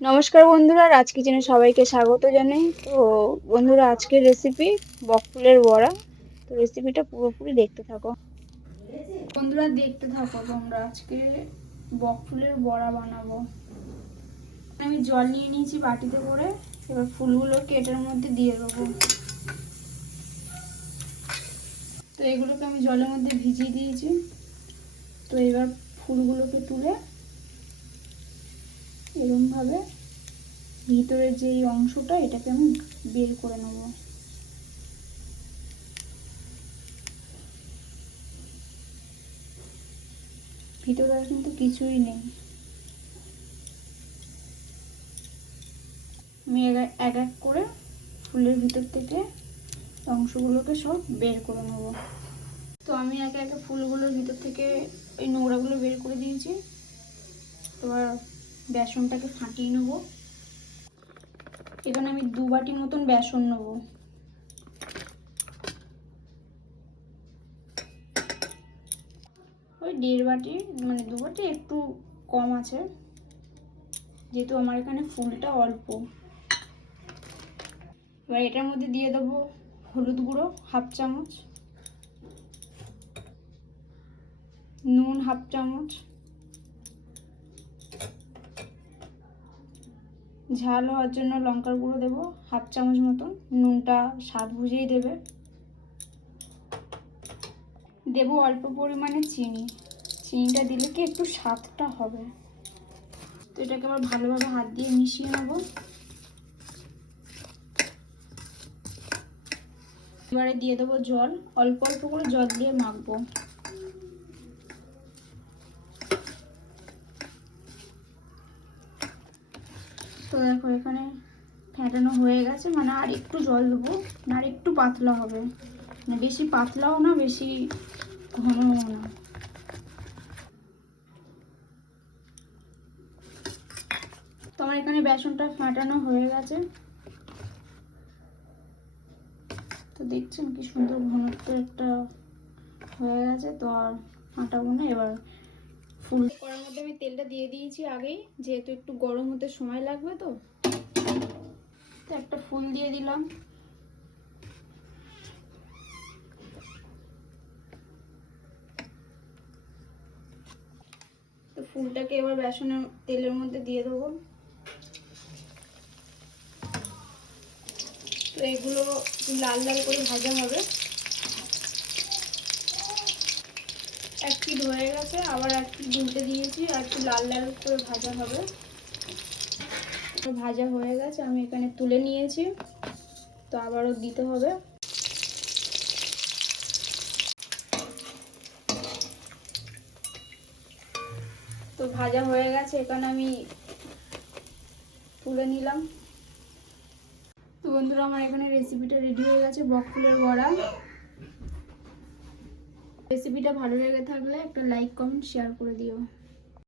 নমস্কার বন্ধুরা, রাজ কিচেনে সবাইকে স্বাগত জানাই। তো বন্ধুরা, আজকের রেসিপি বকফুলের বড়া। তো রেসিপিটা পুরোপুরি দেখতে থাকো বন্ধুরা, দেখতে থাকো তোমরা। আজকে বকফুলের বড়া বানাবো। আমি জল নিয়ে নিয়েছি বাটিতে করে। এবার ফুলগুলোকে এটার মধ্যে দিয়ে দেবো। তো এগুলোকে আমি জলের মধ্যে ভিজিয়ে দিয়েছি। তো এবার ফুলগুলোকে তুলে এরকমভাবে ভিতরের যে অংশটা এটাকে আমি বের করে নেব। ভিতরে আর কিন্তু কিছুই নেই। আমি এক এক করে ফুলের ভিতর থেকে অংশগুলোকে সব বের করে নেব। তো আমি একে একে ফুলগুলোর ভিতর থেকে ওই নোংরাগুলো বের করে দিয়েছি। এবার বেসনটাকে ফাটিয়ে নেব। এখানে আমি 2 বাটি মতন বেসন নেব। ওই 1.5 বাটি, মানে 2 বাটি একটু কম আছে, যেহেতু আমার এখানে ফুলটা অল্প। এবার এটার মধ্যে দিয়ে দেবো হলুদ গুঁড়ো 1/2 চামচ, নুন 1/2 চামচ, ঝাল হওয়ার জন্য লঙ্কার গুঁড়ো দেবো 1/2 চামচ মতন। নুনটা স্বাদ বুঝেই দেবে। দেবো অল্প পরিমাণে চিনি। চিনিটা দিলে কি একটু স্বাদটা হবে। তো এটাকে আবার ভালোভাবে হাত দিয়ে মিশিয়ে নেব। এবারে দিয়ে দেবো জল, অল্প অল্প করে জল দিয়ে মাখবো। তো দেখো এখানে ফেটানো হয়ে গেছে, মানে আর একটু জল দেবো, না আর একটু পাতলা হবে, মানে বেশি পাতলাও না বেশি ঘনও না। তো আমার এখানে বেসনটা ফাটানো হয়ে গেছে। তো দেখছেন কি সুন্দর ঘনত্ব একটা হয়ে গেছে। তো আর ফাটাবো না। এবার ফুল করার মধ্যে আমি তেলটা দিয়ে দিয়েছি আগেই, যেহেতু একটু গরম হতে সময় লাগবে। তো একটা ফুল দিয়ে দিলাম। তো ফুলটাকে এবার বেসনের তেলের মধ্যে দিয়ে দেবো। তো এগুলো লাল লাল করে ভাজা হবে। এক পিঠ হয়ে গেছে, আবার এক পিঠ উল্টে দিয়েছি, আর একটু লাল লাল করে ভাজা হবে। ভাজা হয়ে গেছে, আমি এখানে তুলে নিয়েছি। তো আবারও দিতে হবে। তো ভাজা হয়ে গেছে, এখানে আমি তুলে নিলাম। তো বন্ধুরা, আমার এখানে রেসিপিটা রেডি হয়ে গেছে, বকফুলের বড়া। রেসিপিটা ভালো লেগে থাকলে একটা লাইক কমেন্ট শেয়ার করে দিও।